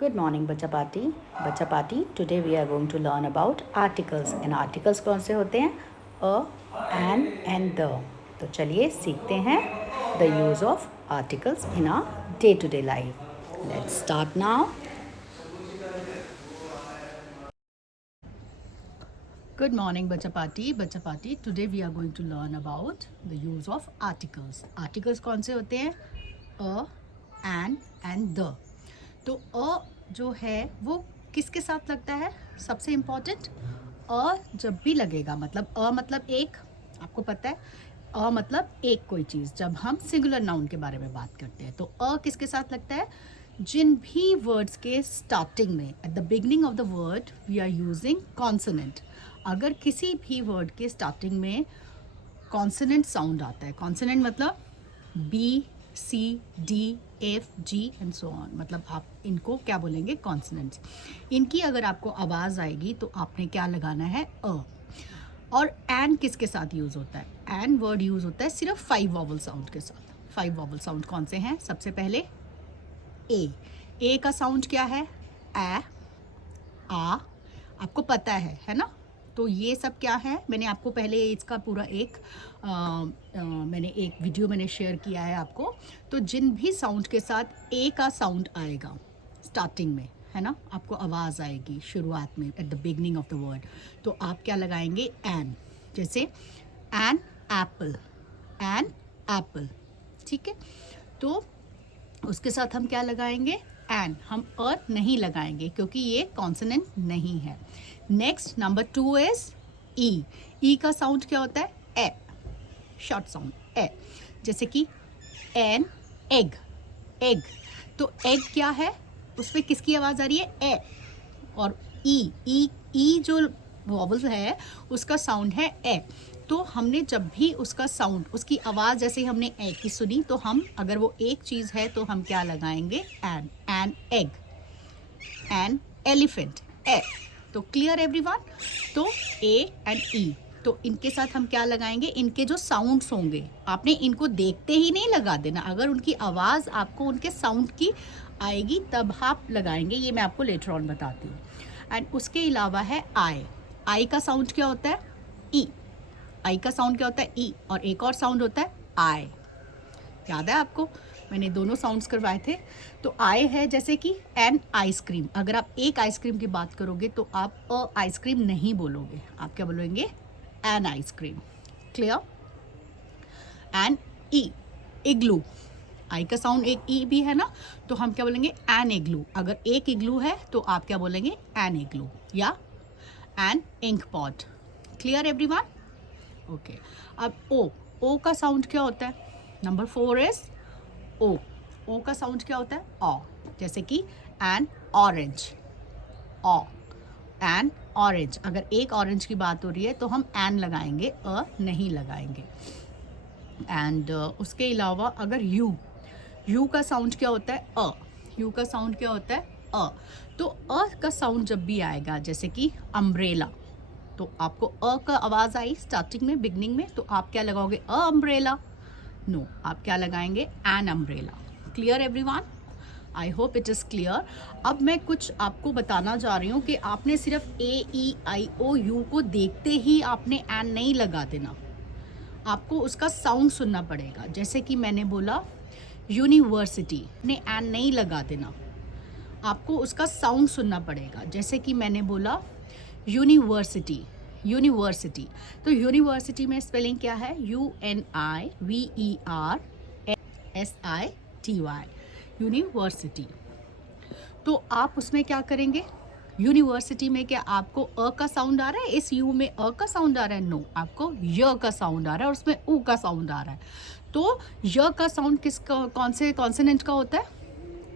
Good morning, बच्चा party. बच्चा party, today we are going to learn about articles. And articles कौन से होते हैं? A, an and the. तो चलिए सीखते हैं the use of articles in our day-to-day life. Let's start now. Good morning, बच्चा पार्टी. बच्चा party, today we are going to learn about the use of articles. Articles कौन से होते हैं? A, an and the. तो अ जो है वो किसके साथ लगता है? सबसे इम्पॉर्टेंट अ जब भी लगेगा, मतलब अ मतलब एक, आपको पता है अ मतलब एक कोई चीज़. जब हम सिंगुलर नाउन के बारे में बात करते हैं तो अ किसके साथ लगता है? जिन भी वर्ड्स के स्टार्टिंग में, at the beginning of the word we are using consonant. अगर किसी भी वर्ड के स्टार्टिंग में कॉन्सोनेंट साउंड आता है, कॉन्सोनेंट मतलब B, C, D, F, G and so on, मतलब आप इनको क्या बोलेंगे? कॉन्सोनेंट्स. इनकी अगर आपको आवाज़ आएगी तो आपने क्या लगाना है? अ. और एन किसके साथ यूज़ होता है? एन वर्ड यूज़ होता है सिर्फ 5 वॉवल साउंड के साथ. 5 वॉवल साउंड कौन से हैं? सबसे पहले ए का साउंड क्या है? ए, आ, आपको पता है ना? तो ये सब क्या है? मैंने आपको पहले इसका पूरा एक मैंने एक वीडियो मैंने शेयर किया है आपको. तो जिन भी साउंड के साथ ए का साउंड आएगा स्टार्टिंग में, है ना, आपको आवाज़ आएगी शुरुआत में at the beginning of the word, तो आप क्या लगाएंगे? एन. जैसे एन एप्पल, एन एप्पल, ठीक है. तो उसके साथ हम क्या लगाएंगे? एन. हम अ नहीं लगाएंगे क्योंकि ये कॉन्सोनेंट नहीं है. नेक्स्ट नंबर 2 इज ई. ई का साउंड क्या होता है? ए, शॉर्ट साउंड ए. जैसे कि एन एग, एग. तो एग क्या है? उस पर किसकी आवाज़ आ रही है? ए. और ई जो वॉवल है उसका साउंड है ए. तो हमने जब भी उसका साउंड, उसकी आवाज़ जैसे ही हमने ए की सुनी तो हम, अगर वो एक चीज़ है तो हम क्या लगाएंगे? एन एग, एन एलिफेंट, ए. तो क्लियर एवरीवन? तो ए एंड ई, तो इनके साथ हम क्या लगाएंगे? इनके जो साउंड्स होंगे, आपने इनको देखते ही नहीं लगा देना. अगर उनकी आवाज़ आपको उनके साउंड की आएगी तब आप लगाएंगे. ये मैं आपको लेटर ऑन बताती हूँ. एंड उसके अलावा है आई. आई का साउंड क्या होता है? ई. आई का साउंड क्या होता है? ई. और एक और साउंड होता है आई. याद है आपको? मैंने दोनों साउंड्स करवाए थे. तो आई है जैसे कि एन आइसक्रीम. अगर आप एक आइसक्रीम की बात करोगे तो आप अ आइसक्रीम नहीं बोलोगे, आप क्या बोलेंगे? An ice cream. Clear? An E, igloo. I का साउंड एक ई भी है ना, तो हम क्या बोलेंगे? एन इग्लू. अगर एक इग्लू है तो आप क्या बोलेंगे? एन इग्लू या an ink pot. Clear everyone? Okay. अब ओ का साउंड क्या होता है? नंबर 4 इज ओ का साउंड क्या होता है? ऑ. जैसे कि एन ऑरेंज, ऑ, एन ऑरेंज. अगर एक ऑरेंज की बात हो रही है तो हम एन लगाएंगे, अ नहीं लगाएंगे. एंड उसके अलावा अगर यू का साउंड क्या होता है? अ. यू का साउंड क्या होता है? अ. तो अ का साउंड जब भी आएगा, जैसे कि अम्ब्रेला, तो आपको अ का आवाज़ आई स्टार्टिंग में, बिगनिंग में, तो आप क्या लगाओगे? अ अम्ब्रेला. नो, आप क्या लगाएंगे? An umbrella. Clear everyone? I hope it is clear. अब मैं कुछ आपको बताना जा रही हूँ कि आपने सिर्फ ए ई आई ओ यू को देखते ही आपने एन नहीं लगा देना. आपको उसका साउंड सुनना पड़ेगा. जैसे कि मैंने बोला यूनिवर्सिटी, ने एन नहीं लगा देना, आपको उसका साउंड सुनना पड़ेगा. जैसे कि मैंने बोला यूनिवर्सिटी, यूनिवर्सिटी. तो यूनिवर्सिटी में स्पेलिंग क्या है? UNIVERSITY, university. तो आप उसमें क्या करेंगे? यूनिवर्सिटी में क्या आपको अ का साउंड आ रहा है? इस यू में अ का साउंड आ रहा है? नो, आपको य का साउंड आ रहा है और उसमें ऊ का साउंड आ रहा है. तो य का साउंड किसका, कौन से कॉन्सोनेंट का होता है?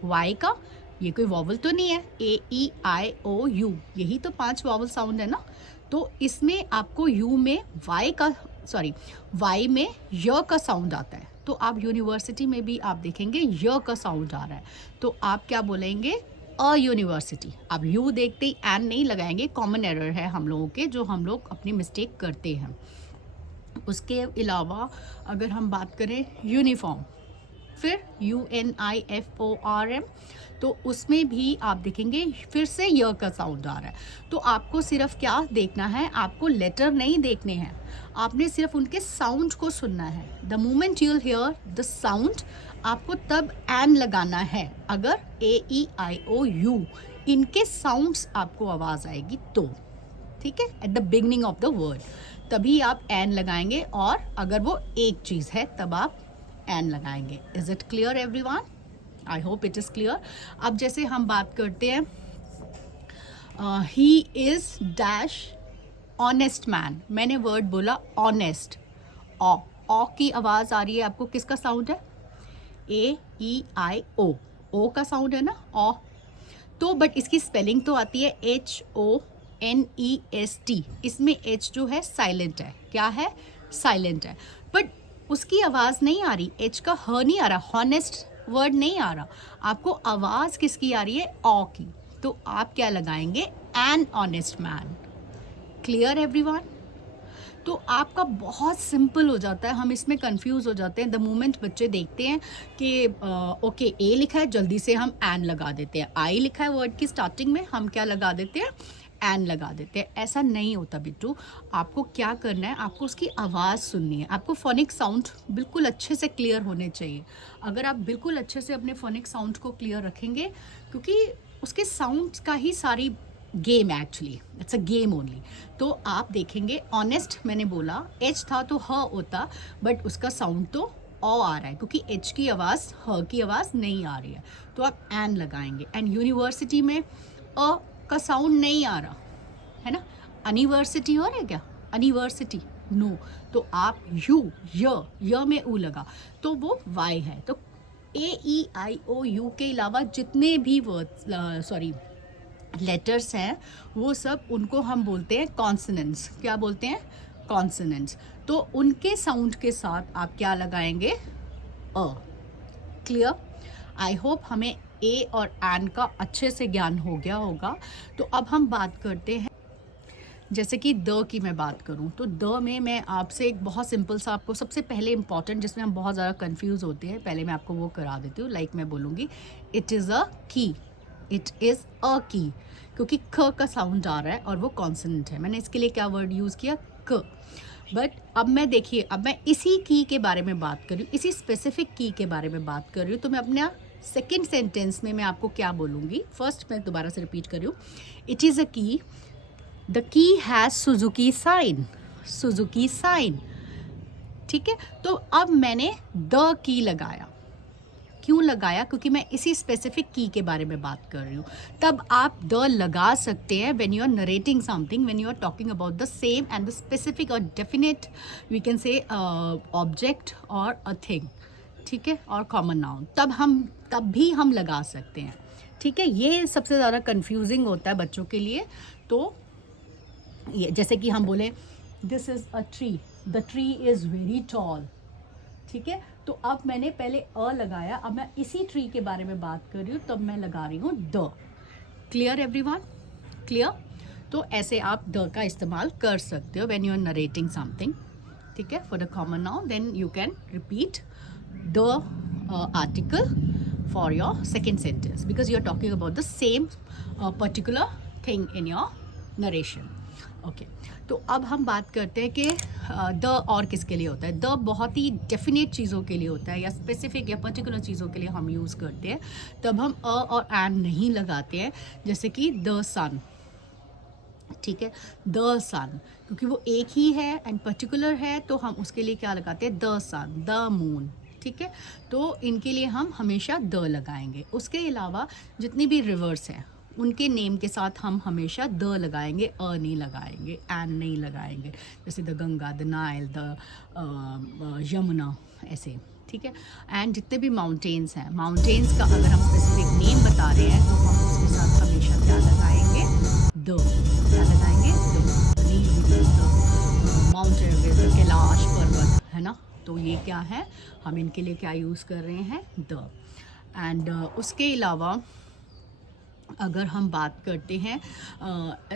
वाई का. ये कोई वॉवल तो नहीं है? ए ई आई ओ यू, यही तो 5 वॉवल साउंड है ना. तो इसमें आपको यू में वाई का, सॉरी, वाई में य का साउंड आता है. तो आप यूनिवर्सिटी में भी आप देखेंगे य का साउंड आ रहा है, तो आप क्या बोलेंगे? A university. आप यू देखते ही एन नहीं लगाएंगे. कॉमन एरर है हम लोगों के, जो हम लोग अपनी मिस्टेक करते हैं. उसके अलावा अगर हम बात करें यूनिफॉर्म, फिर UNIFORM, तो उसमें भी आप देखेंगे फिर से य का साउंड आ रहा है। तो आपको सिर्फ क्या देखना है, आपको लेटर नहीं देखने हैं, आपने सिर्फ उनके साउंड को सुनना है। The moment you will hear the sound, आपको तब एन लगाना है। अगर AEIOU इनके साउंड्स आपको आवाज़ आएगी तो, ठीक है, eight the beginning of the word तभी आप एन लगाएंगे, और अगर वो एक चीज़ है तब आप एन लगाएंगे। Is it clear everyone? I hope it is clear. अब जैसे हम बात करते हैं, he is dash honest man, मैंने वर्ड बोला ऑनेस्ट, ओ की आवाज़ आ रही है आपको, किसका साउंड है? AEIO, ओ का साउंड है ना, ओ। तो बट इसकी स्पेलिंग तो आती है HONEST, इसमें H जो है साइलेंट है। क्या है? साइलेंट है। बट उसकी आवाज़ नहीं आ रही, H का ह नहीं आ रहा, हॉनेस्ट वर्ड नहीं आ रहा, आपको आवाज़ किसकी आ रही है? ओ की। तो आप क्या लगाएंगे? An honest man. Clear everyone? तो आपका बहुत सिंपल हो जाता है, हम इसमें कंफ्यूज हो जाते हैं द मोमेंट बच्चे देखते हैं कि ओके ए लिखा है, जल्दी से हम एन लगा देते हैं, आई लिखा है वर्ड की स्टार्टिंग में, हम क्या लगा देते हैं? एन लगा देते हैं। ऐसा नहीं होता बिट्टू, आपको क्या करना है, आपको उसकी आवाज़ सुननी है, आपको फोनिक साउंड बिल्कुल अच्छे से क्लियर होने चाहिए। अगर आप बिल्कुल अच्छे से अपने फोनिक साउंड को क्लियर रखेंगे, क्योंकि उसके साउंड का ही सारी गेम है, actually it's a game only. तो आप देखेंगे ऑनेस्ट मैंने बोला, एच था तो ह होता, बट उसका साउंड तो ओ आ रहा है, क्योंकि एच की आवाज़ ह की आवाज़ नहीं आ रही है, तो आप एन लगाएंगे। एंड यूनिवर्सिटी में अ का साउंड नहीं आ रहा है ना, अनिवर्सिटी हो रहा है क्या? अनिवर्सिटी नो, तो आप य में ऊ लगा तो वो वाई है। तो AEIOU के अलावा जितने भी वर्ड्स लेटर्स हैं, वो सब उनको हम बोलते हैं कॉन्सोनेंट्स। क्या बोलते हैं? कॉन्सोनेंट्स। तो उनके साउंड के साथ आप क्या लगाएंगे? अ। क्लियर? आई होप हमें ए और एन का अच्छे से ज्ञान हो गया होगा। तो अब हम बात करते हैं, जैसे कि द की मैं बात करूं, तो द में मैं आपसे एक बहुत सिंपल सा, आपको सबसे पहले इंपॉर्टेंट, जिसमें हम बहुत ज़्यादा कंफ्यूज होते हैं, पहले मैं आपको वो करा देती हूँ। लाइक मैं बोलूँगी इट इज़ अ की, इट इज़ अ की, क्योंकि ख का साउंड आ रहा है और वो कॉन्सोनेंट है। मैंने इसके लिए क्या वर्ड यूज़ किया? क। बट अब मैं देखिए, अब मैं इसी की के बारे में बात कर रही हूँ, इसी स्पेसिफिक की के बारे में बात कर रही हूँ, तो मैं अपना सेकेंड सेंटेंस में मैं आपको क्या बोलूँगी? फर्स्ट मैं दोबारा से रिपीट कर रही हूँ, इट इज़ अ की, द की हैज़ सुजुकी साइन, सुजुकी साइन। ठीक है, तो अब मैंने द की लगाया, क्यों लगाया? क्योंकि मैं इसी स्पेसिफिक की के बारे में बात कर रही हूँ। तब आप द लगा सकते हैं when you are narrating something, when you are talking about the same and the specific और definite, we can say object और अ थिंग, ठीक है, और कॉमन नाउन, तब भी हम लगा सकते हैं। ठीक है, ये सबसे ज़्यादा कंफ्यूजिंग होता है बच्चों के लिए। तो ये जैसे कि हम बोले this is a tree, the tree is very tall. ठीक है, तो अब मैंने पहले अ लगाया, अब मैं इसी ट्री के बारे में बात कर रही हूँ, तब मैं लगा रही हूँ द। Clear everyone? क्लियर? तो ऐसे आप द का इस्तेमाल कर सकते हो when you are narrating something. ठीक है, for the common noun then you can repeat the article for your second sentence, because you are talking about the same particular thing in your narration. Okay, तो अब हम बात करते हैं कि the और किसके लिए होता है। द बहुत ही डेफिनेट चीज़ों के लिए होता है, या स्पेसिफिक या पर्टिकुलर चीज़ों के लिए हम यूज़ करते हैं, तब हम अ और एन नहीं लगाते हैं। जैसे कि द सन, ठीक है, द सन, क्योंकि वो एक ही है एंड पर्टिकुलर है, तो हम उसके लिए क्या लगाते हैं? The sun, the moon. ठीक है, तो इनके लिए हम हमेशा द लगाएंगे। उसके अलावा जितनी भी रिवर्स हैं, उनके नेम के साथ हम हमेशा द लगाएंगे, अ नहीं लगाएंगे, एन नहीं लगाएंगे। जैसे the Ganga, the Nile, the Yamuna, ऐसे। ठीक है, एंड जितने भी माउंटेन्स हैं, माउंटेन्स का अगर हम स्पेसिफिक नेम बता रहे हैं, तो हम उसके साथ हमेशा क्या लगाएंगे? द। क्या लगाएंगे? The. Nilgiri, the mount Everest, the Kailash पर्वत, है ना। तो ये क्या है, हम इनके लिए क्या यूज़ कर रहे हैं? द। एंड उसके अलावा अगर हम बात करते हैं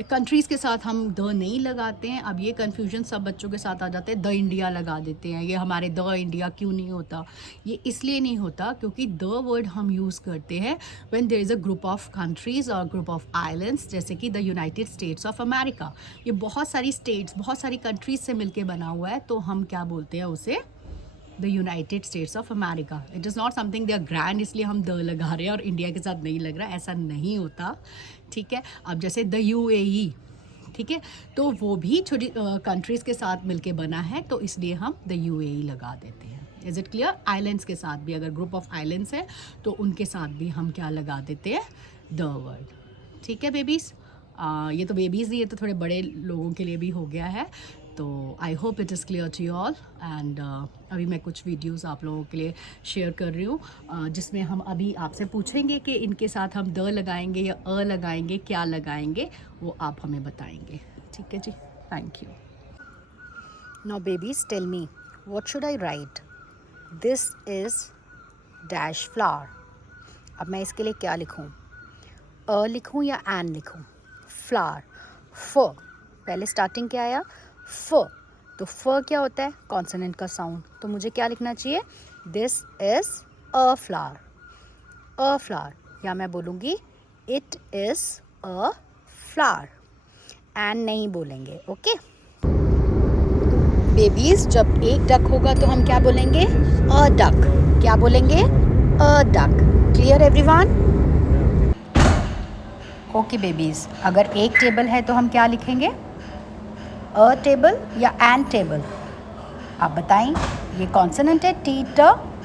कंट्रीज़ के साथ हम द नहीं लगाते हैं। अब ये कन्फ्यूजन सब बच्चों के साथ आ जाते हैं, द इंडिया लगा देते हैं, ये हमारे द इंडिया क्यों नहीं होता। ये इसलिए नहीं होता क्योंकि द वर्ड हम यूज़ करते हैं when there is a group of countries और ग्रुप ऑफ आइलैंड्स, जैसे कि the United States of America. ये बहुत सारी स्टेट्स, बहुत सारी कंट्रीज़ से मिलके बना हुआ है, तो हम क्या बोलते हैं उसे, the United States of America. It is not something they are grand इसलिए हम द लगा रहे हैं और इंडिया के साथ नहीं लग रहा, ऐसा नहीं होता, ठीक है। अब जैसे द यूएई, ठीक है, तो वो भी छोटी कंट्रीज़ के साथ मिलके बना है, तो इसलिए हम द यूएई लगा देते हैं। Is it clear? आइलैंड्स के साथ भी, अगर ग्रुप ऑफ आइलैंड्स है तो उनके साथ भी हम क्या लगा देते हैं, द वर्ड, ठीक है बेबीज़। ये तो बेबीज़, ये तो थोड़े बड़े लोगों के लिए भी हो गया है, तो I hope it is clear to you all. And अभी मैं कुछ वीडियोस आप लोगों के लिए शेयर कर रही हूँ जिसमें हम अभी आपसे पूछेंगे कि इनके साथ हम द लगाएंगे या अ लगाएंगे, क्या लगाएंगे, वो आप हमें बताएंगे, ठीक है जी। Thank you. Now babies tell me, what should I write? This is dash flower. अब मैं इसके लिए क्या लिखूँ? अ लिखूँ या एन लिखूँ? फ्लावर, फ, पहले स्टार्टिंग क्या आया, फ, तो फ क्या होता है, कॉन्सोनेंट का साउंड, तो मुझे क्या लिखना चाहिए, this is a flower, a flower, या मैं बोलूँगी it is a flower, and नहीं बोलेंगे, ओके। बेबीज, जब एक डक होगा तो हम क्या बोलेंगे, अ डक, क्या बोलेंगे, a duck. Clear everyone? Okay babies, अगर एक टेबल है तो हम क्या लिखेंगे, अ टेबल या एन टेबल? आप बताएं, ये कॉन्सोनेंट है, टी ट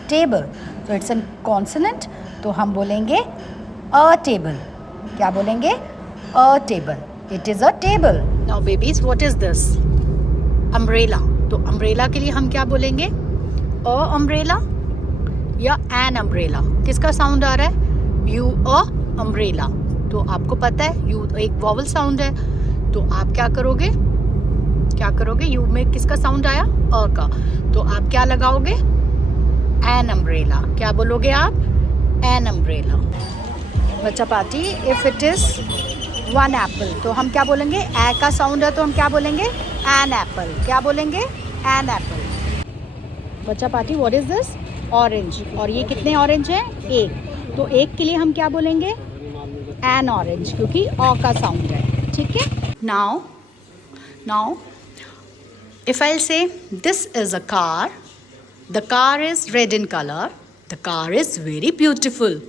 टेबल, तो इट्स एन कॉन्सोनेंट, तो हम बोलेंगे अ टेबल, क्या बोलेंगे, अ table, it is a table. Now babies, what is this, umbrella, तो अम्ब्रेला के लिए हम क्या बोलेंगे, अ अम्ब्रेला या एन अम्ब्रेला? किसका साउंड आ रहा है, यू अ अम्ब्रेला, तो आपको पता है यू एक वॉवल साउंड है, तो आप क्या करोगे, यू में किसका साउंड आया, अ का, तो आप क्या लगाओगे, एन अम्ब्रेला, क्या बोलोगे आप, एन अम्ब्रेला। बच्चा party, if it is one Apple, तो हम क्या बोलेंगे, ए का साउंड है तो हम क्या बोलेंगे, एन एप्पल, क्या बोलेंगे, एन एप्पल। बच्चा party, what is this, orange, और ये कितने ऑरेंज हैं, एक, तो एक के लिए हम क्या बोलेंगे, एन ऑरेंज, क्योंकि अ का साउंड है, ठीक है। Now if I'll say this is a car, the car is red in color, the car is very beautiful.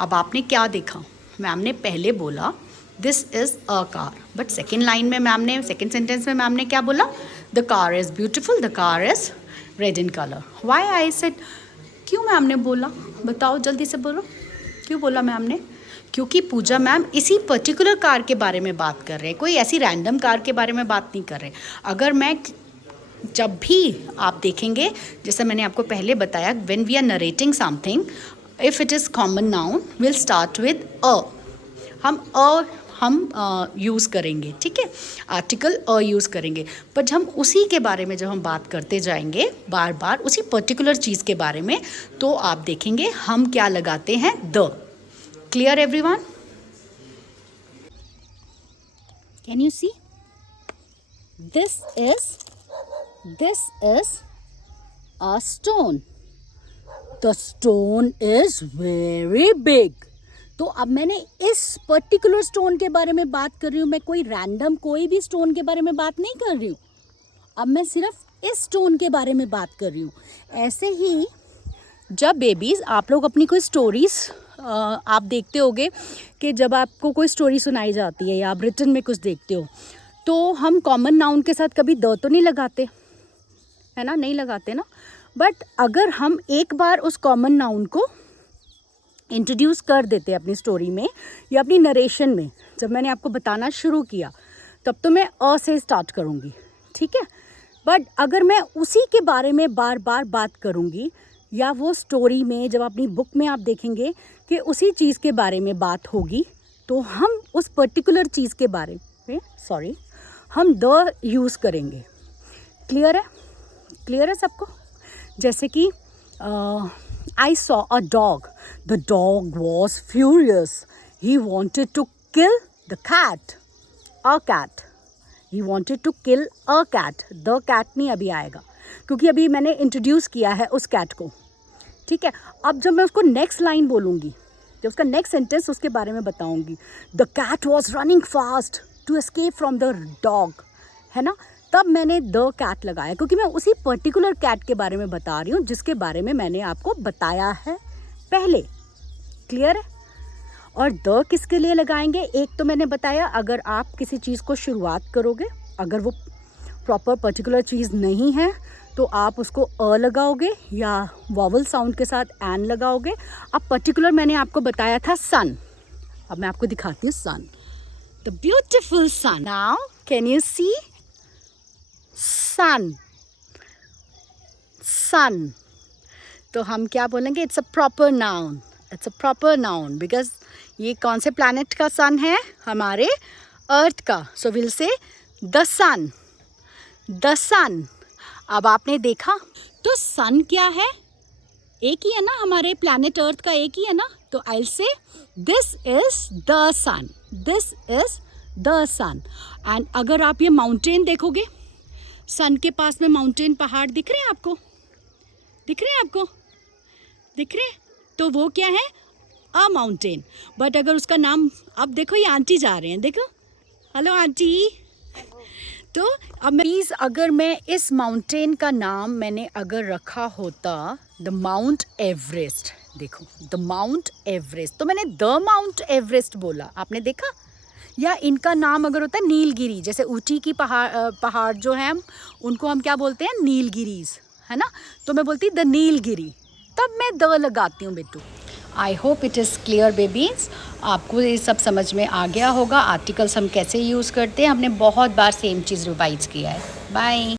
अब आपने क्या देखा, मैम ने पहले बोला this is a car, but second line में मैम ने, सेकेंड सेंटेंस में मैम ने क्या बोला, the car is beautiful, the car is red in colour. Why I said, क्यों मैम ने बोला, बताओ जल्दी से बोलो, क्यों बोला मैम ने? क्योंकि पूजा मैम इसी पर्टिकुलर कार के बारे में बात कर रहे हैं, कोई ऐसी रैंडम कार के बारे में बात नहीं कर रहे। अगर मैं, जब भी आप देखेंगे, जैसे मैंने आपको पहले बताया, when we are narrating something, if it is common noun will start with a, हम यूज़ करेंगे, ठीक है, आर्टिकल अ यूज़ करेंगे, बट हम उसी के बारे में जब हम बात करते जाएंगे बार बार उसी पर्टिकुलर चीज़ के बारे में, तो आप देखेंगे हम क्या लगाते हैं, the. Clear everyone? Can you see, this is a stone, the stone is very big. तो अब मैंने इस पर्टिकुलर स्टोन के बारे में बात कर रही हूँ, मैं कोई रैंडम कोई भी स्टोन के बारे में बात नहीं कर रही हूँ, अब मैं सिर्फ इस स्टोन के बारे में बात कर रही हूँ। ऐसे ही जब बेबीज़ आप लोग अपनी कोई स्टोरीज़ आप देखते होगे कि जब आपको कोई स्टोरी सुनाई जाती है या आप रिटन में कुछ देखते हो, तो हम कॉमन नाउन के साथ कभी द तो नहीं लगाते, है ना, नहीं लगाते ना। बट अगर हम एक बार उस कॉमन नाउन को इंट्रोड्यूस कर देते अपनी स्टोरी में या अपनी नरेशन में, जब मैंने आपको बताना शुरू किया तब तो मैं अ से स्टार्ट करूँगी, ठीक है। बट अगर मैं उसी के बारे में बार बार बात करूँगी, या वो स्टोरी में जब अपनी बुक में आप देखेंगे कि उसी चीज़ के बारे में बात होगी, तो हम उस पर्टिकुलर चीज़ के बारे में हम द यूज़ करेंगे। क्लियर है? क्लियर है सबको? जैसे कि I saw a dog, the dog was furious. He wanted to kill the cat. A cat. He wanted to kill a cat. The cat नहीं अभी आएगा, क्योंकि अभी मैंने इंट्रोड्यूस किया है उस कैट को. ठीक है, अब जब मैं उसको नेक्स्ट लाइन बोलूँगी, जब उसका नेक्स्ट सेंटेंस उसके बारे में बताऊँगी, the cat was running fast to escape from the dog, है ना, तब मैंने द कैट लगाया, क्योंकि मैं उसी पर्टिकुलर कैट के बारे में बता रही हूँ जिसके बारे में मैंने आपको बताया है पहले. क्लियर है? और द किसके लिए लगाएंगे? एक तो मैंने बताया, अगर आप किसी चीज़ को शुरुआत करोगे, अगर वो प्रॉपर पर्टिकुलर चीज़ नहीं है तो आप उसको अ लगाओगे या वॉवल साउंड के साथ एन लगाओगे. अब पर्टिकुलर मैंने आपको बताया था सन. अब मैं आपको दिखाती हूँ sun. The beautiful sun. Now can you see sun. Sun. तो हम क्या बोलेंगे? It's a proper noun. It's a proper noun because ये कौन से प्लैनेट का सन है? हमारे अर्थ का. So will say the sun. The sun. अब आपने देखा तो सन क्या है? एक ही है ना, हमारे प्लैनेट अर्थ का एक ही है ना. तो I will say this is the sun. This is the sun. And अगर आप ये माउंटेन देखोगे, सन के पास में माउंटेन, पहाड़ दिख रहे हैं आपको? दिख रहे हैं आपको? दिख रहे हैं? तो वो क्या है? अ माउंटेन. बट अगर उसका नाम, अब देखो ये आंटी जा रहे हैं, देखो. Hello aunty. तो अब प्लीज़, अगर मैं इस माउंटेन का नाम मैंने अगर रखा होता द माउंट एवरेस्ट, देखो द माउंट एवरेस्ट, तो मैंने द माउंट एवरेस्ट बोला, आपने देखा. या इनका नाम अगर होता है नीलगिरी, जैसे ऊटी की पहाड़ जो हैं उनको हम क्या बोलते हैं? नीलगिरीज, है ना. तो मैं बोलती द नीलगिरी, तब मैं द लगाती हूँ बेटू. I hope it is clear babies. आपको ये सब समझ में आ गया होगा. आर्टिकल्स हम कैसे यूज़ करते हैं, हमने बहुत बार सेम चीज़ रिवाइज किया है. बाय.